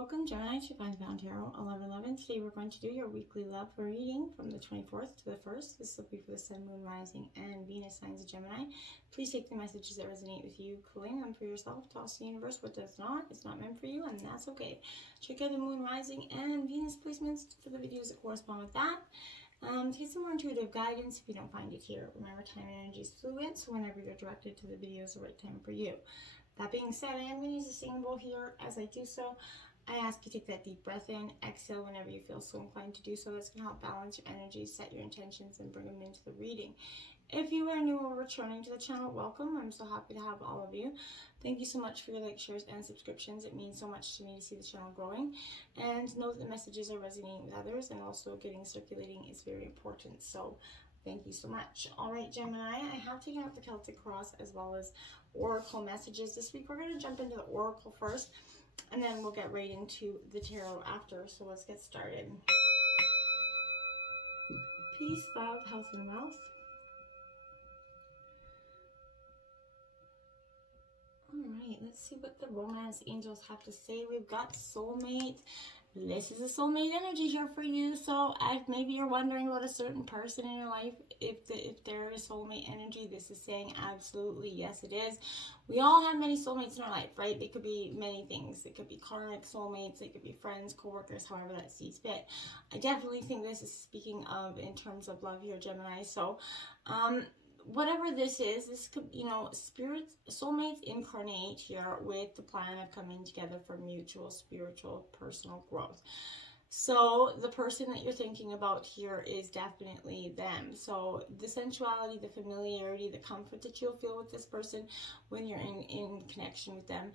Welcome, Gemini, to Divine Bound Tarot 1111. Today we're going to do your weekly love reading from the 24th to the 1st. This will be for the Sun, Moon, Rising, and Venus signs of Gemini. Please take the messages that resonate with you, claim them for yourself, toss the universe what does not. It's not meant for you, and that's okay. Check out the Moon, Rising, and Venus placements for the videos that correspond with that. To get some more intuitive guidance if you don't find it here. Remember, time and energy is fluid, so whenever you're directed to the video is the right time for you. That being said, I am going to use a singing bowl here. As I do so, I ask you to take that deep breath in, exhale whenever you feel so inclined to do so. That's going to help balance your energy, set your intentions, and bring them into the reading. If you are new or returning to the channel, welcome. I'm so happy to have all of you. Thank you so much for your likes, shares, and subscriptions. It means so much to me to see the channel growing. And know that the messages are resonating with others, and also getting circulating is very important. So thank you so much. All right, Gemini, I have taken out the Celtic Cross as well as Oracle messages this week. We're going to jump into the Oracle first, and then we'll get right into the tarot after. So let's get started. Peace, love, health, and wealth. All right, let's see what the romance angels have to say. We've got soulmate. This is a soulmate energy here for you. So maybe you're wondering about a certain person in your life. If there is soulmate energy, this is saying absolutely yes, it is. We all have many soulmates in our life, right? They could be many things. It could be karmic soulmates. They could be friends, co-workers, however that sees fit. I definitely think this is speaking of in terms of love here, Gemini. So, whatever this is, this could, spirits, soulmates incarnate here with the plan of coming together for mutual spiritual personal growth. So the person that you're thinking about here is definitely them. So the sensuality, the familiarity, the comfort that you'll feel with this person when you're in connection with them,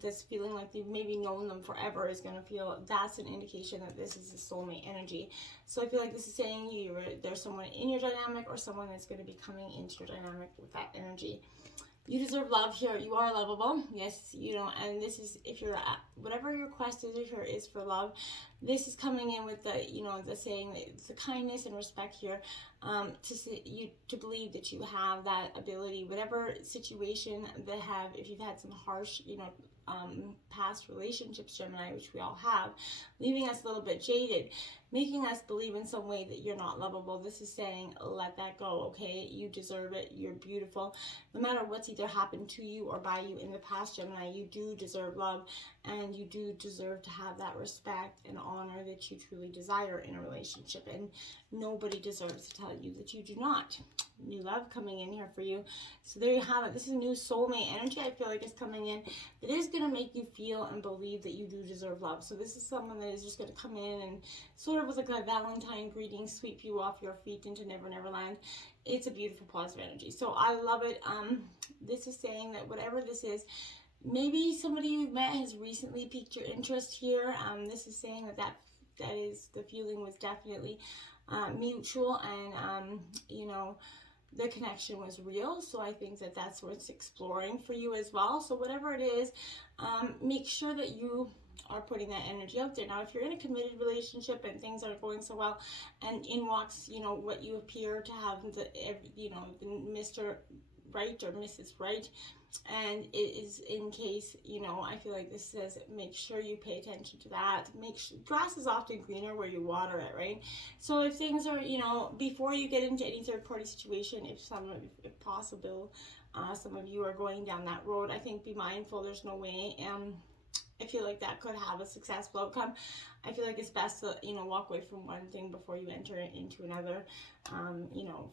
this feeling like you've maybe known them forever is going to feel, that's an indication that this is a soulmate energy. So I feel like this is saying there's someone in your dynamic or someone that's going to be coming into your dynamic with that energy. You deserve love here. You are lovable. Yes, and this is, if you're at, whatever your quest is here is for love, this is coming in with the, the saying that it's the kindness and respect here, to believe that you have that ability, whatever situation if you've had some harsh, past relationships, Gemini, which we all have, leaving us a little bit jaded, making us believe in some way that you're not lovable. This is saying, let that go, okay? You deserve it. You're beautiful. No matter what's either happened to you or by you in the past, Gemini, you do deserve love, and you do deserve to have that respect and honor that you truly desire in a relationship, and nobody deserves to tell you that you do not. New love coming in here for you. So there you have it. This is a new soulmate energy, I feel like, is coming in that is going to make you feel and believe that you do deserve love. So this is someone that is just going to come in and sort of with like a Valentine greeting, sweep you off your feet into Never Never Land. It's a beautiful positive energy. So I love it. This is saying that whatever this is, maybe somebody you've met has recently piqued your interest here. This is saying that is the feeling was definitely mutual, and the connection was real. So I think that that's worth exploring for you as well. So whatever it is, make sure that you are putting that energy out there. Now, if you're in a committed relationship and things aren't going so well, and in walks, what you appear to have, the Mr. Right or Mrs. Right, and it is in case, I feel like this says make sure you pay attention to that. Grass is often greener where you water it, right? So if things are, before you get into any third party situation, if possible, some of you are going down that road, I think be mindful. There's no way, I feel like that could have a successful outcome. I feel like it's best to, walk away from one thing before you enter into another.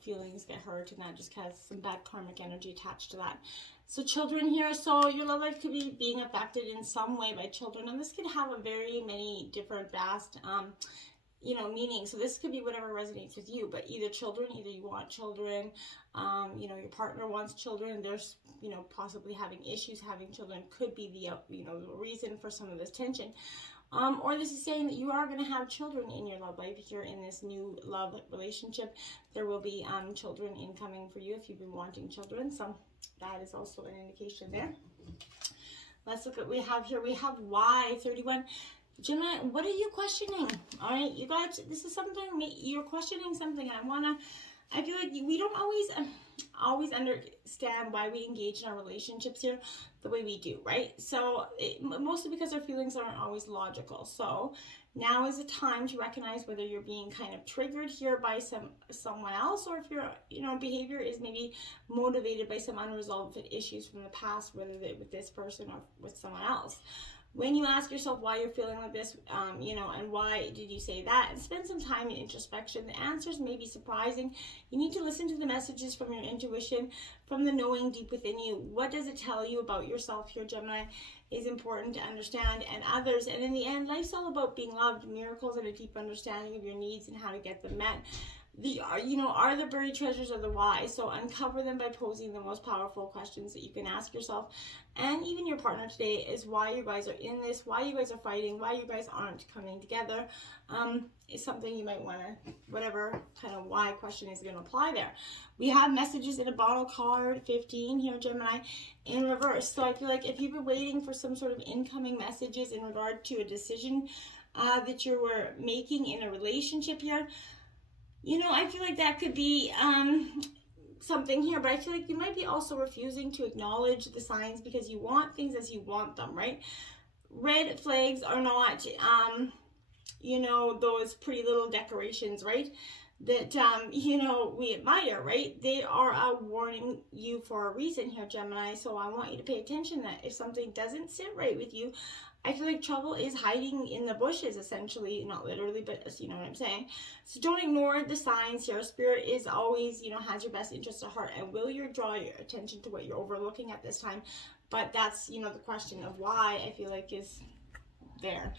Feelings get hurt, and that just has some bad karmic energy attached to that. So children here, so your love life could be being affected in some way by children, and this could have a very many different vast, meaning. So this could be whatever resonates with you, but either you want children, your partner wants children, there's, possibly having issues having children could be the reason for some of this tension. Or this is saying that you are going to have children in your love life. If you're in this new love relationship, there will be children incoming for you if you've been wanting children. So that is also an indication there. Let's look at what we have here. We have Y31. Gemini, what are you questioning? All right, you guys, this is something, you're questioning something. I want to I feel like we don't always understand why we engage in our relationships here the way we do, right? So mostly because our feelings aren't always logical. So now is the time to recognize whether you're being kind of triggered here by someone else, or if your behavior is maybe motivated by some unresolved issues from the past, whether they're with this person or with someone else. When you ask yourself why you're feeling like this, and why did you say that, and spend some time in introspection. The answers may be surprising. You need to listen to the messages from your intuition, from the knowing deep within you. What does it tell you about yourself here, Gemini, is important to understand, and others. And in the end, life's all about being loved, miracles, and a deep understanding of your needs and how to get them met. Are the buried treasures of the why. So uncover them by posing the most powerful questions that you can ask yourself and even your partner today, is why you guys are in this, why you guys are fighting, why you guys aren't coming together. Is something you might want to, whatever kind of why question is going to apply there. We have messages in a bottle card 15 here, Gemini, in reverse. So I feel like if you've been waiting for some sort of incoming messages in regard to a decision that you were making in a relationship here, I feel like that could be something here, but I feel like you might be also refusing to acknowledge the signs because you want things as you want them, right? Red flags are not, those pretty little decorations, right? That, we admire, right? They are warning you for a reason here, Gemini. So I want you to pay attention that if something doesn't sit right with you, I feel like trouble is hiding in the bushes, essentially, not literally, but you know what I'm saying. So don't ignore the signs here. Spirit is always, has your best interest at heart and will draw your attention to what you're overlooking at this time. But that's, the question of why I feel like is there.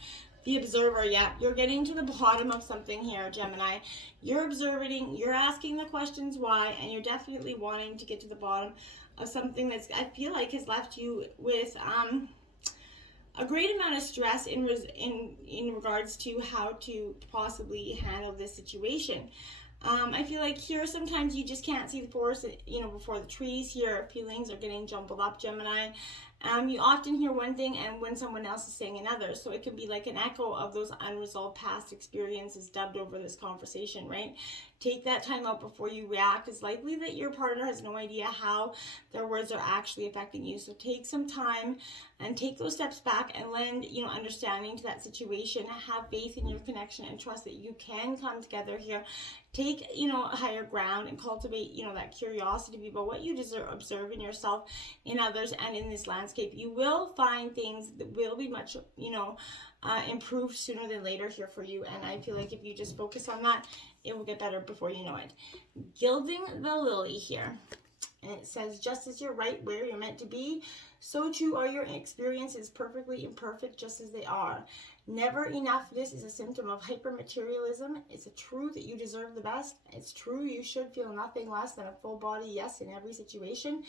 The observer, yeah, you're getting to the bottom of something here, Gemini. You're observing, you're asking the questions why, and you're definitely wanting to get to the bottom of something that's, I feel like, has left you with a great amount of stress in regards to how to possibly handle this situation. I feel like here sometimes you just can't see the forest, before the trees. Here feelings are getting jumbled up, Gemini. You often hear one thing and when someone else is saying another. So it can be like an echo of those unresolved past experiences dubbed over this conversation, right? Take that time out before you react. It's likely that your partner has no idea how their words are actually affecting you. So take some time and take those steps back and lend, understanding to that situation. Have faith in your connection and trust that you can come together here. Take, higher ground and cultivate, that curiosity about what you observe in yourself, in others, and in this landscape. You will find things that will be much, improved sooner than later here for you. And I feel like if you just focus on that, it will get better before you know it. Gilding the lily here. And it says, just as you're right where you're meant to be, so too are your experiences, perfectly imperfect just as they are. Never enoughness is a symptom of hypermaterialism. It's a true that you deserve the best. It's true you should feel nothing less than a full body yes in every situation.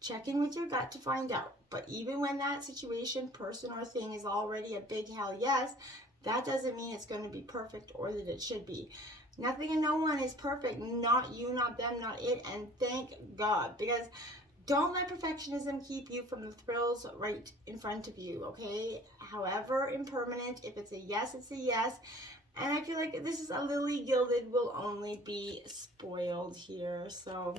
Check in with your gut to find out. But even when that situation, person, or thing is already a big hell yes, that doesn't mean it's going to be perfect or that it should be. Nothing and no one is perfect. Not you, not them, not it. And thank God. Because don't let perfectionism keep you from the thrills right in front of you, okay? However impermanent, if it's a yes, it's a yes. And I feel like this is a lily gilded will only be spoiled here. So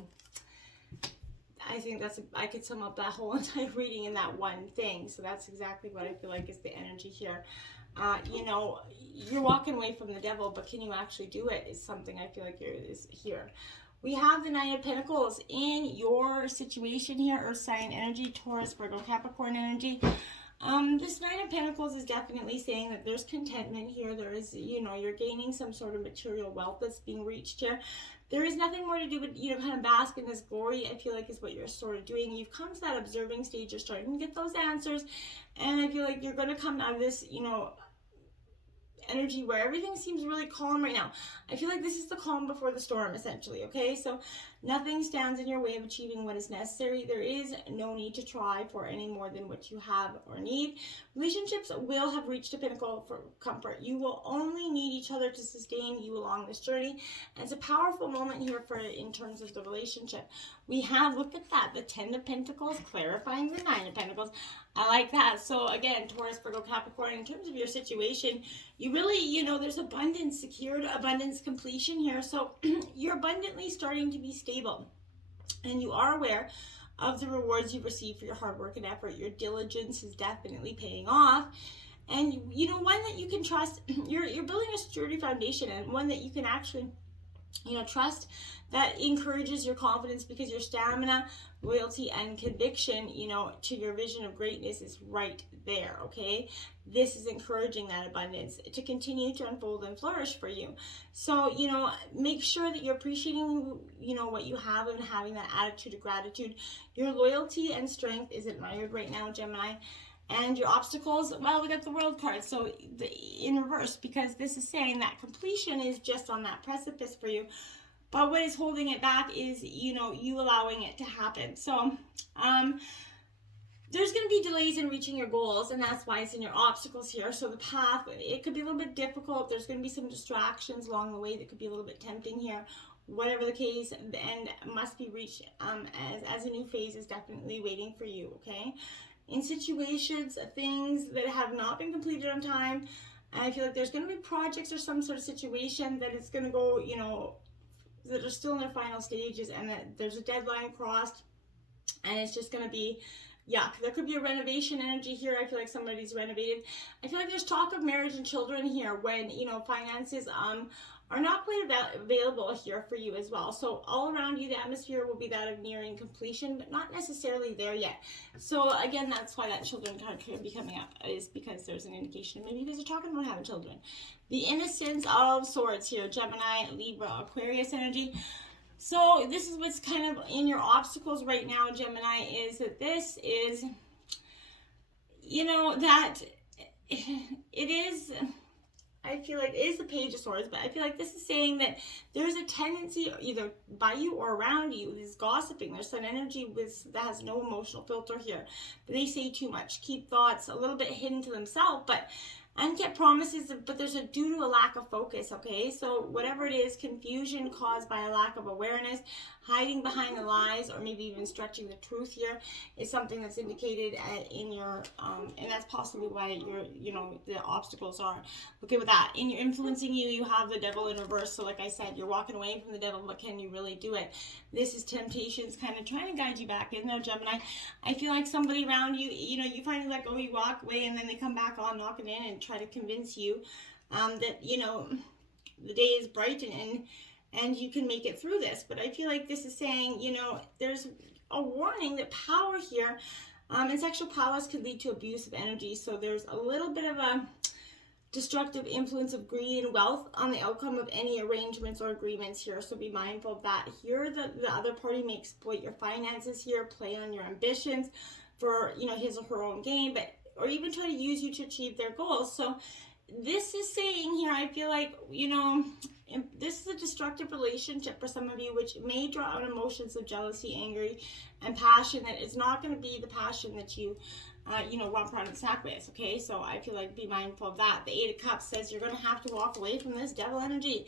I think I could sum up that whole entire reading in that one thing. So that's exactly what I feel like is the energy here. You're walking away from the devil, but can you actually do it is something I feel like is here. We have the Nine of Pentacles in your situation here, Earth sign energy, Taurus, Virgo, Capricorn energy. This Nine of Pentacles is definitely saying that there's contentment here. There is, you're gaining some sort of material wealth that's being reached here. There is nothing more to do but, kind of bask in this glory, I feel like is what you're sort of doing. You've come to that observing stage. You're starting to get those answers. And I feel like you're going to come out of this, energy where everything seems really calm right now. I feel like this is the calm before the storm, essentially, okay? So Nothing stands in your way of achieving what is necessary. There is no need to try for any more than what you have or need. Relationships will have reached a pinnacle for comfort. You will only need each other to sustain you along this journey. And it's a powerful moment here for in terms of the relationship. We have, look at that, the 10 of Pentacles clarifying the 9 of Pentacles. I like that. So again, Taurus, Virgo, Capricorn, in terms of your situation, you really, you know, there's abundance secured, abundance completion here. So you're abundantly starting to be stable, and you are aware of the rewards you've received for your hard work and effort. Your diligence is definitely paying off. And, you know, one that you can trust. You're building a sturdy foundation, and one that you can actually, you know, trust, that encourages your confidence, because your stamina, loyalty, and conviction, you know, to your vision of greatness is right there, okay? This is encouraging that abundance to continue to unfold and flourish for you. So, you know, make sure that you're appreciating, you know, what you have and having that attitude of gratitude. Your loyalty and strength is admired right now, Gemini. And your obstacles, well, we got the World card, so in reverse, because this is saying that completion is just on that precipice for you. But what is holding it back is, you know, you allowing it to happen. So there's going to be delays in reaching your goals, and that's why it's in your obstacles here. So the path, it could be a little bit difficult. There's going to be some distractions along the way that could be a little bit tempting here. Whatever the case, and must be reached as a new phase is definitely waiting for you, okay? In situations, things that have not been completed on time, I feel like there's going to be projects or some sort of situation that it's going to go, you know, that are still in their final stages, and that there's a deadline crossed, and it's just going to be yuck. There could be a renovation energy here. I feel like somebody's renovated. I feel like there's talk of marriage and children here when, you know, finances are not quite available here for you as well. So all around you, the atmosphere will be that of nearing completion, but not necessarily there yet. So again, that's why that children card could be coming up, is because there's an indication. Maybe you guys are talking about having children. The Innocence of Swords here, Gemini, Libra, Aquarius energy. So this is what's kind of in your obstacles right now, Gemini, is that this is, you know, that it is, I feel like it is the Page of Swords, but I feel like this is saying that there's a tendency either by you or around you, this gossiping. There's some energy that has no emotional filter here. They say too much, keep thoughts a little bit hidden to themselves, and get promises, but there's due to a lack of focus, okay? So whatever it is, confusion caused by a lack of awareness, hiding behind the lies, or maybe even stretching the truth here is something that's indicated in your, and that's possibly why your, you know, the obstacles are. Okay, with that, in your influencing you, you have the Devil in reverse. So like I said, you're walking away from the devil, but can you really do it? This is temptations kind of trying to guide you back in there, Gemini. I feel like somebody around you, you know, you finally let go, you walk away, and then they come back on knocking in and try to convince you that, you know, the day is bright and you can make it through this. But I feel like this is saying, you know, there's a warning that power here and sexual prowess could lead to abuse of energy. So there's a little bit of a destructive influence of greed and wealth on the outcome of any arrangements or agreements here. So be mindful of that. Here, the other party may exploit your finances here, play on your ambitions for, you know, his or her own gain, or even try to use you to achieve their goals. So this is saying here, I feel like, you know, this is a destructive relationship for some of you, which may draw out emotions of jealousy, anger, and passion that is not going to be the passion that you, you know, romp around and sack with, okay? So I feel like be mindful of that. The Eight of Cups says you're going to have to walk away from this devil energy.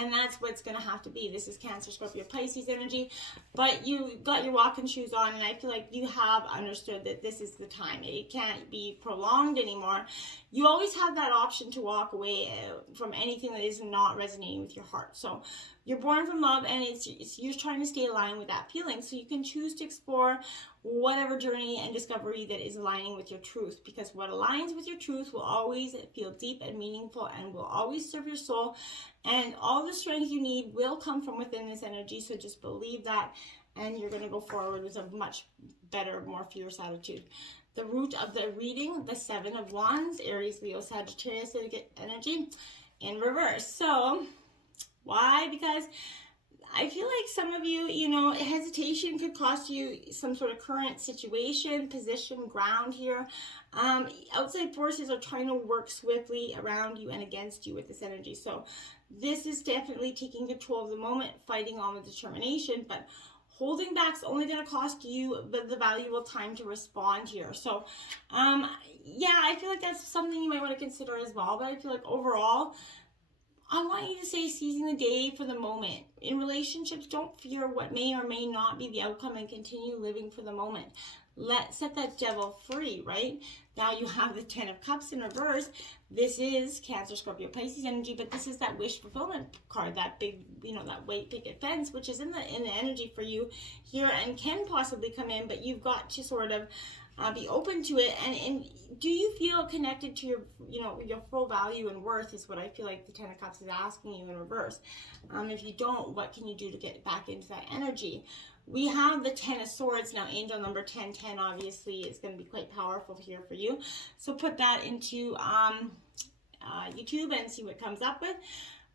And that's what's going to have to be. This is Cancer, Scorpio, Pisces energy. But you got your walking shoes on, and I feel like you have understood that this is the time. It can't be prolonged anymore. You always have that option to walk away from anything that is not resonating with your heart. So you're born from love, and you're trying to stay aligned with that feeling. So you can choose to explore whatever journey and discovery that is aligning with your truth, because what aligns with your truth will always feel deep and meaningful and will always serve your soul, and all the strength you need will come from within this energy. So just believe that, and you're going to go forward with a much better, more fierce attitude. The root of the reading, the Seven of Wands, Aries, Leo, Sagittarius energy in reverse. So why? Because I feel like some of you, hesitation could cost you some sort of current situation, position, ground here. Outside forces are trying to work swiftly around you and against you with this energy. So this is definitely taking control of the moment, fighting on with determination, but holding back is only going to cost you the valuable time to respond here. So, yeah, I feel like that's something you might want to consider as well. But I feel like overall, I want you to say seizing the day for the moment. In relationships, don't fear what may or may not be the outcome and continue living for the moment. Set that devil free, right? Now you have the 10 of Cups in reverse. This is Cancer, Scorpio, Pisces energy, but this is that wish fulfillment card, that big, that white picket fence, which is in the energy for you here and can possibly come in, but you've got to sort of be open to it. And do you feel connected to your full value and worth is what I feel like the 10 of Cups is asking you in reverse. If you don't, what can you do to get back into that energy? We have the 10 of Swords. Now, angel number 1010 obviously is going to be quite powerful here for you. So put that into YouTube and see what comes up with.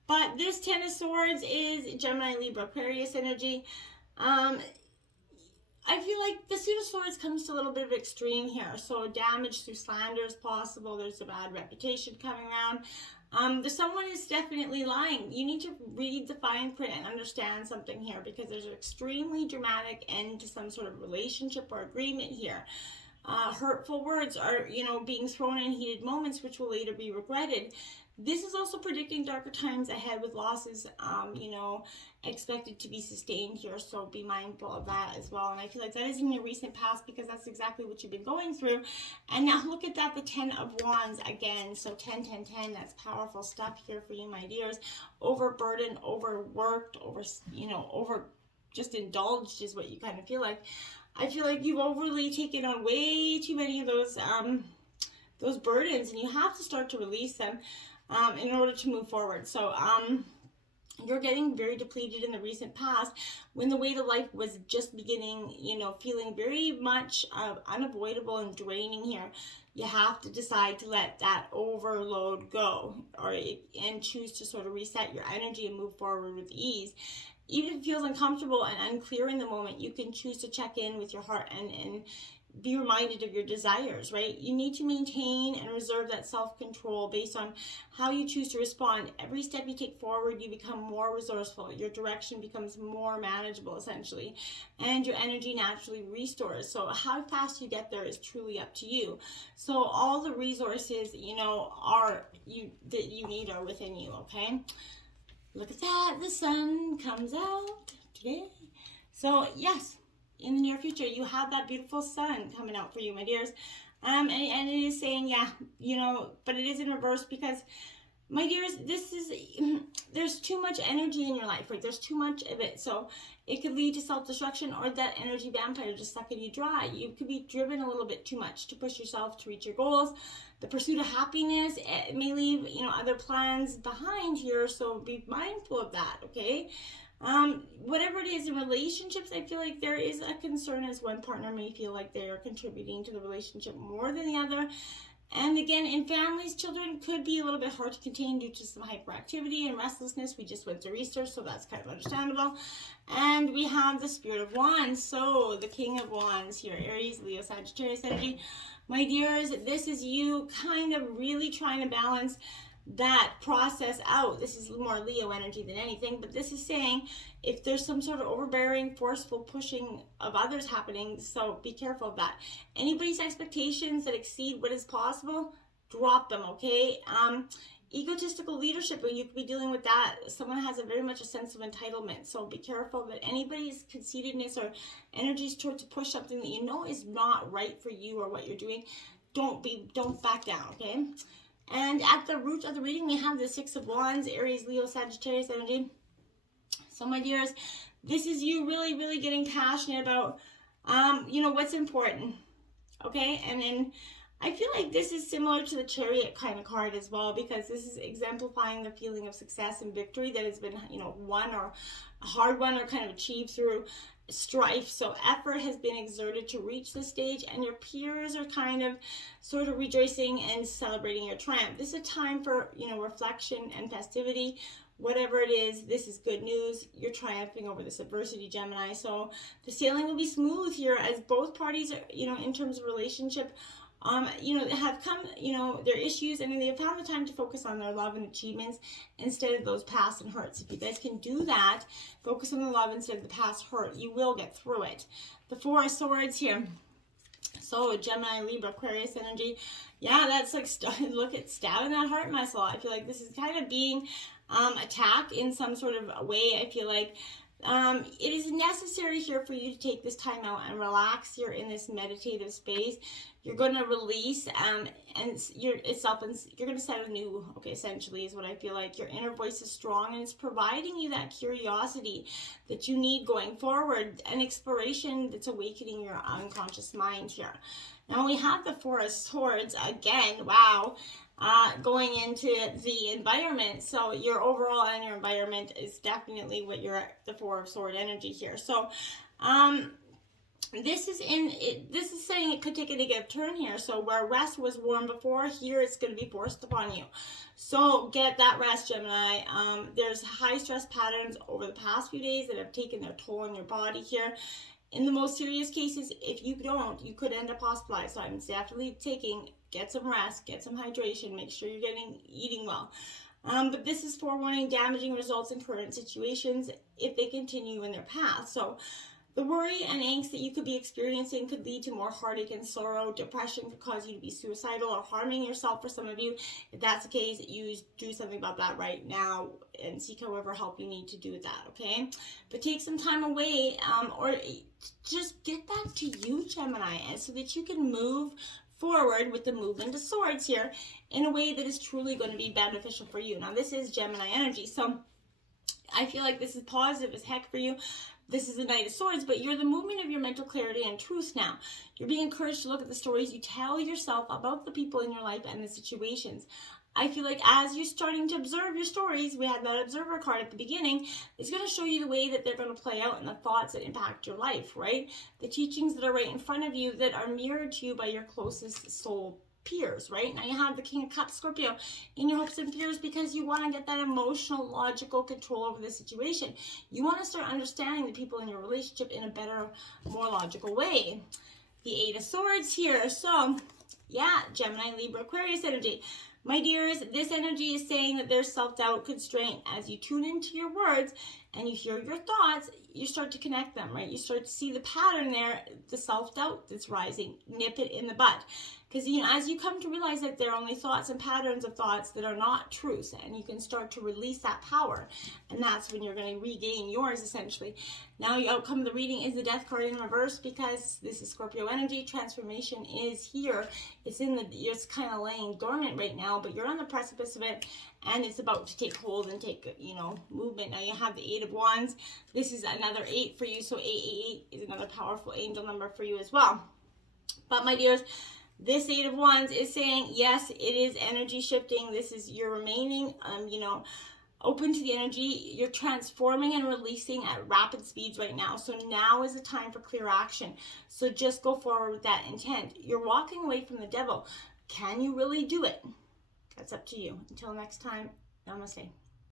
But this 10 of Swords is Gemini, Libra, Aquarius energy. I feel like the Suit of Swords comes to a little bit of extreme here. So damage through slander is possible. There's a bad reputation coming around. Someone is definitely lying. You need to read the fine print and understand something here, because there's an extremely dramatic end to some sort of relationship or agreement here. Hurtful words are, being thrown in heated moments, which will later be regretted. This is also predicting darker times ahead with losses, expected to be sustained here. So be mindful of that as well. And I feel like that is in your recent past, because that's exactly what you've been going through. And now look at that, the 10 of Wands again. So 10, 10, 10, that's powerful stuff here for you, my dears. Overburdened, overworked, over just indulged is what you kind of feel like. I feel like you've overly taken on way too many of those burdens, and you have to start to release them in order to move forward. So you're getting very depleted in the recent past, when the weight of life was just beginning, feeling very much unavoidable and draining here. You have to decide to let that overload go, and choose to sort of reset your energy and move forward with ease. Even if it feels uncomfortable and unclear in the moment, you can choose to check in with your heart and be reminded of your desires, right? You need to maintain and reserve that self-control based on how you choose to respond. Every step you take forward, you become more resourceful. Your direction becomes more manageable, essentially, and your energy naturally restores. So how fast you get there is truly up to you. So all the resources, that you need are within you, okay? Look at that, the sun comes out today. So yes, in the near future, you have that beautiful sun coming out for you, my dears. And it is saying, but it is in reverse, because, my dears, there's too much energy in your life, right? There's too much of it. So it could lead to self-destruction, or that energy vampire just sucking you dry. You could be driven a little bit too much to push yourself to reach your goals. The pursuit of happiness, it may leave, other plans behind here. So be mindful of that, okay? Whatever it is in relationships, I feel like there is a concern as one partner may feel like they are contributing to the relationship more than the other. And again, in families, children could be a little bit hard to contain due to some hyperactivity and restlessness. We just went through Easter, so that's kind of understandable. And we have the Spirit of Wands, so the King of Wands here, Aries, Leo, Sagittarius energy. My dears, this is you kind of really trying to balance that process out. This is more Leo energy than anything, but this is saying if there's some sort of overbearing, forceful pushing of others happening, so be careful of that. Anybody's expectations that exceed what is possible, drop them, okay? Egotistical leadership, you could be dealing with that. Someone has very much a sense of entitlement, so be careful that anybody's conceitedness or energies toward to push something that you know is not right for you or what you're doing. Don't back down, okay? And at the root of the reading, we have the Six of Wands, Aries, Leo, Sagittarius energy. So, my dears, this is you really, really getting passionate about, what's important, okay? And then I feel like this is similar to the Chariot kind of card as well, because this is exemplifying the feeling of success and victory that has been, won, or a hard one, or kind of achieved through strife. So effort has been exerted to reach this stage, and your peers are kind of sort of rejoicing and celebrating your triumph. This is a time for reflection and festivity. whatever it is, this is good news. You're triumphing over this adversity, Gemini. So the sailing will be smooth here as both parties, in terms of relationship, have come, their issues, and they've found the time to focus on their love and achievements instead of those past and hurts. If you guys can do that, focus on the love instead of the past hurt, you will get through it. The Four of Swords here. So Gemini, Libra, Aquarius energy. Yeah, that's like, look at stabbing that heart muscle. I feel like this is kind of being attacked in some sort of way. I feel like it is necessary here for you to take this time out and relax. You're in this meditative space. You're going to release and you're going to set a new, essentially is what I feel like. Your inner voice is strong and it's providing you that curiosity that you need going forward, an exploration that's awakening your unconscious mind here. Now we have the Four of Swords again. Wow. Going into the environment. So your overall and your environment is definitely what the Four of Sword energy here. So this is saying it could take a negative turn here. So where rest was warm before, here it's going to be forced upon you. So get that rest, Gemini. There's high stress patterns over the past few days that have taken their toll on your body here. In the most serious cases, if you don't, you could end up hospitalized. So I'm definitely get some rest, get some hydration, make sure you're eating well. But this is forewarning damaging results in current situations if they continue in their path. So the worry and angst that you could be experiencing could lead to more heartache and sorrow. Depression could cause you to be suicidal or harming yourself for some of you. If that's the case, you do something about that right now and seek however help you need to do with that, okay? But take some time away or just get back to you, Gemini, and so that you can move forward with the movement of swords here in a way that is truly going to be beneficial for you. Now, this is Gemini energy, so I feel like this is positive as heck for you. This is the Knight of Swords, but you're the movement of your mental clarity and truth now. You're being encouraged to look at the stories you tell yourself about the people in your life and the situations. I feel like as you're starting to observe your stories, we had that observer card at the beginning, it's going to show you the way that they're going to play out and the thoughts that impact your life, right? The teachings that are right in front of you that are mirrored to you by your closest soul peers, right? Now you have the King of Cups, Scorpio, in your hopes and fears because you want to get that emotional, logical control over the situation. You want to start understanding the people in your relationship in a better, more logical way. The Eight of Swords here. So, yeah, Gemini, Libra, Aquarius energy. My dears, this energy is saying that there's self-doubt, constraint. As you tune into your words and you hear your thoughts, you start to connect them, right? You start to see the pattern there, the self-doubt that's rising. Nip it in the bud. Because, as you come to realize that they're only thoughts and patterns of thoughts that are not truths, and you can start to release that power, and that's when you're going to regain yours, essentially. Now, the outcome of the reading is the Death card in reverse because this is Scorpio energy. Transformation is here. It's kind of laying dormant right now, but you're on the precipice of it, and it's about to take hold and take, movement. Now, you have the Eight of Wands. This is another 8 for you, so 888 is another powerful angel number for you as well. But, my dears, this Eight of Wands is saying, yes, it is energy shifting. This is you're remaining, open to the energy. You're transforming and releasing at rapid speeds right now. So now is the time for clear action. So just go forward with that intent. You're walking away from the devil. Can you really do it? That's up to you. Until next time, namaste.